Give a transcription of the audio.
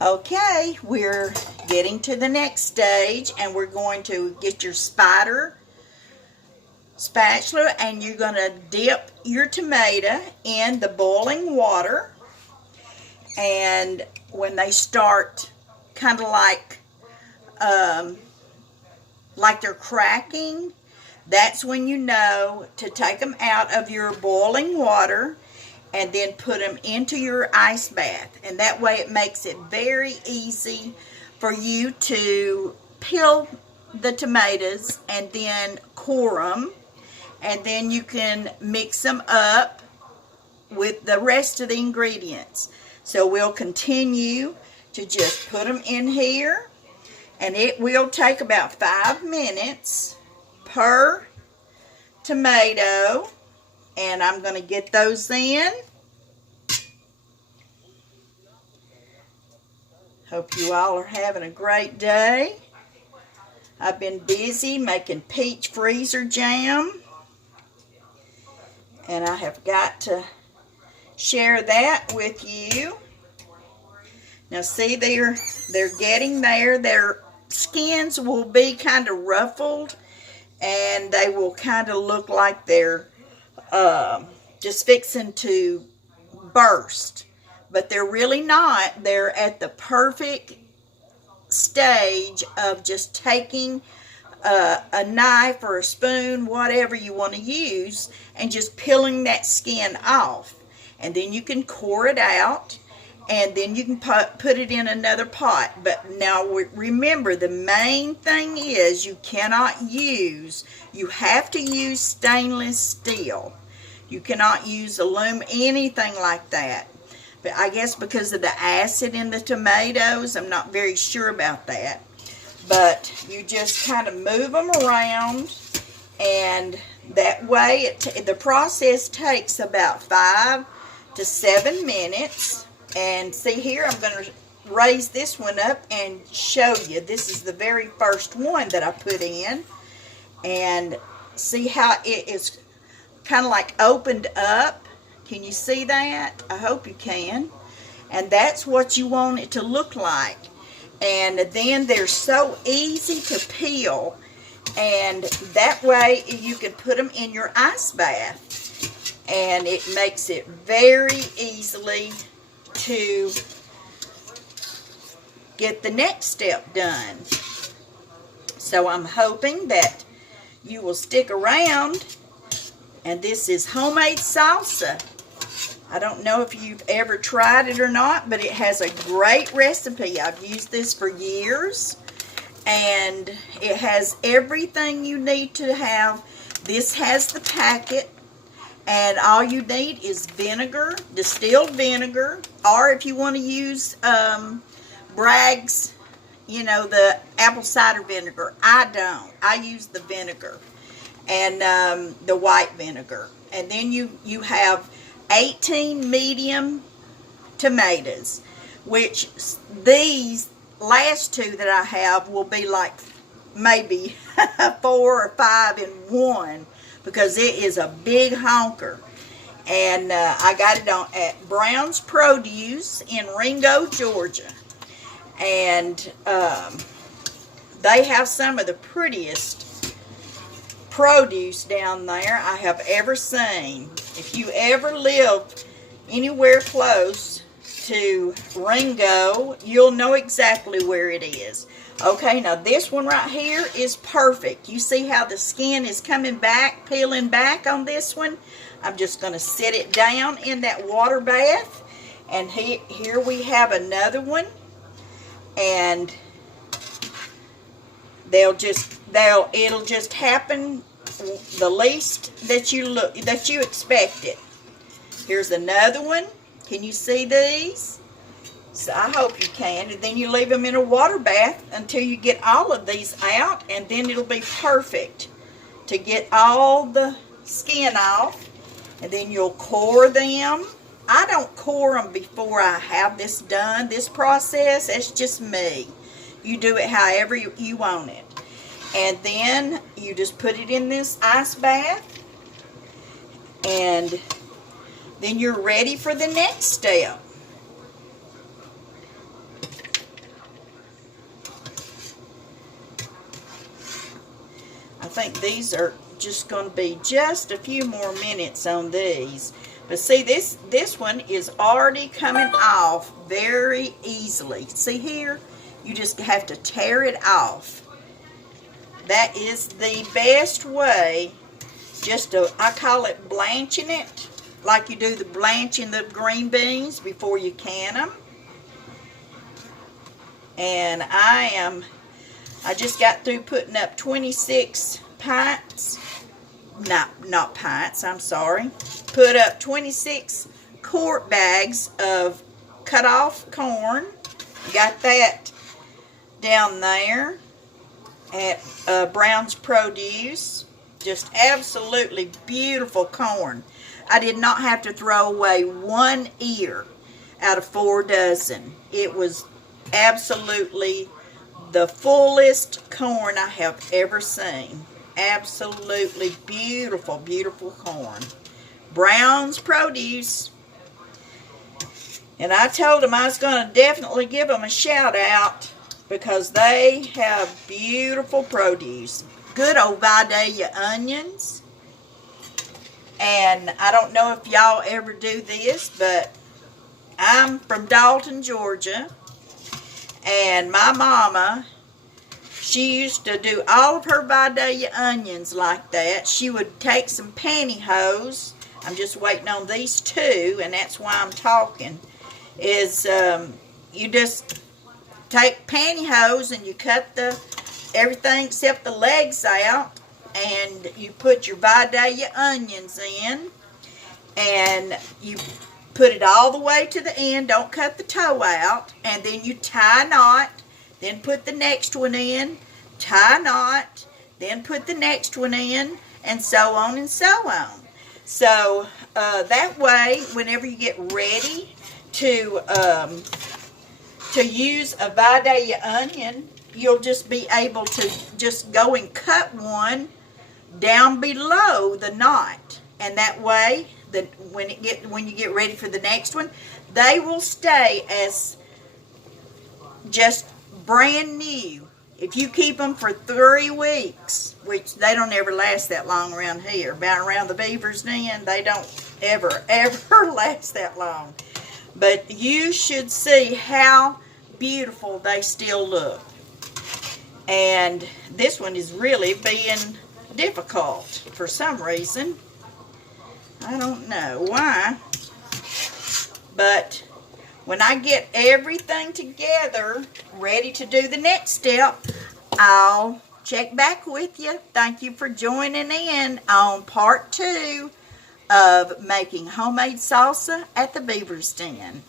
Okay, we're getting to the next stage, and we're going to get your spatula and you're going to dip your tomato in the boiling water. And when they start kind of like they're cracking, that's when you know to take them out of your boiling water and then put them into your ice bath. And that way it makes it very easy for you to peel the tomatoes and then core them. And then you can mix them up with the rest of the ingredients. So we'll continue to just put them in here. And it will take about 5 minutes per tomato. And I'm going to get those in. Hope you all are having a great day. I've been busy making peach freezer jam. And I have got to share that with you. Now see, they're getting there. Their skins will be kind of ruffled, and they will kind of look like they're just fixing to burst. But they're really not. They're at the perfect stage of just taking a knife or a spoon, whatever you want to use, and just peeling that skin off. And then you can core it out, and then you can put it in another pot. But now remember, the main thing is you have to use stainless steel. You cannot use aluminum, anything like that. But I guess because of the acid in the tomatoes, I'm not very sure about that. But you just kind of move them around, and that way the process takes about 5 to 7 minutes. And see here, I'm going to raise this one up and show you. This is the very first one that I put in. And see how it is kind of like opened up. Can you see that? I hope you can. And that's what you want it to look like. And then they're so easy to peel. And that way you can put them in your ice bath. And it makes it very easily to get the next step done. So I'm hoping that you will stick around. And this is homemade salsa. I don't know if you've ever tried it or not, but it has a great recipe. I've used this for years, and it has everything you need to have. This has the packet, and all you need is vinegar, distilled vinegar, or if you want to use Bragg's, the apple cider vinegar. I don't. I use the vinegar and the white vinegar. And then you have 18 medium tomatoes, which these last two that I have will be like maybe 4 or 5 in one, because it is a big honker. And I got it at Brown's Produce in Ringo, Georgia. And they have some of the prettiest produce down there I have ever seen. If you ever live anywhere close to Ringo, you'll know exactly where it is. Okay, now this one right here is perfect. You see how the skin is coming back, peeling back on this one? I'm just going to set it down in that water bath. And here we have another one. And it'll just happen the least that you expect it. Here's another one. Can you see these? So I hope you can. And then you leave them in a water bath until you get all of these out, and then it'll be perfect to get all the skin off. And then you'll core them. I don't core them before I have this done, this process. That's just me. You do it however you want it. And then you just put it in this ice bath, and then you're ready for the next step. think these are just going to be just a few more minutes on these. But see, this one is already coming off very easily. See here? You just have to tear it off. That is the best way, I call it blanching it, like you do the blanching the green beans before you can them. And I just got through putting up 26 pints. Not pints, I'm sorry. Put up 26 quart bags of cut off corn. Got that down there at Brown's Produce. Just absolutely beautiful corn. I did not have to throw away one ear out of 4 dozen. It was absolutely the fullest corn I have ever seen. Absolutely beautiful, beautiful corn. Brown's Produce. And I told them I was going to definitely give them a shout out because they have beautiful produce. Good old Vidalia onions. And I don't know if y'all ever do this, but I'm from Dalton, Georgia. And my mama, she used to do all of her Vidalia onions like that. She would take some pantyhose. I'm just waiting on these two, and that's why I'm talking. You just take pantyhose and you cut everything except the legs out, and you put your Vidalia onions in, and you put it all the way to the end. Don't cut the toe out, and then you tie a knot, then put the next one in, tie a knot, then put the next one in, and so on and so on. So that way, whenever you get ready to use a Vidalia onion, you'll just be able to just go and cut one down below the knot, and that way, when you get ready for the next one, they will stay as just brand new. If you keep them for 3 weeks, which they don't ever last that long around here, around the Beavers Den, they don't ever last that long. But you should see how beautiful they still look. And this one is really being difficult for some reason. I don't know why. But when I get everything together, ready to do the next step, I'll check back with you. Thank you for joining in on part 2 of making homemade salsa at the Beavers Den.